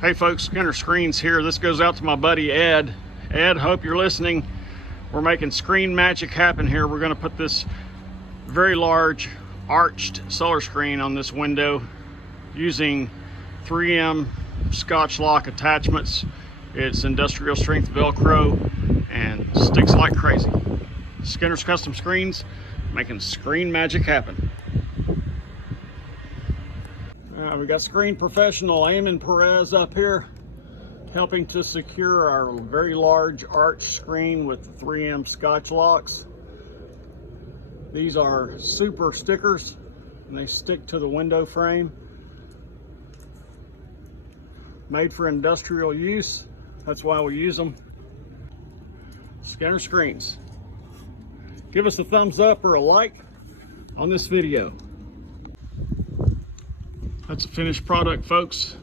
Hey folks, Skinner Screens here. This goes out to my buddy Ed. Ed, hope you're listening. We're making screen magic happen here. We're going to put this very large arched solar screen on this window using 3M Scotch lock attachments. It's industrial strength Velcro and sticks like crazy. Skinner's Custom Screens, making screen magic happen. We got screen professional Eamon Perez up here helping to secure our very large arch screen with the 3M Scotch locks. These are super stickers and they stick to the window frame. Made for industrial use, that's why we use them. Skinner Screens. Give us a thumbs up or a like on this video. That's a finished product, folks.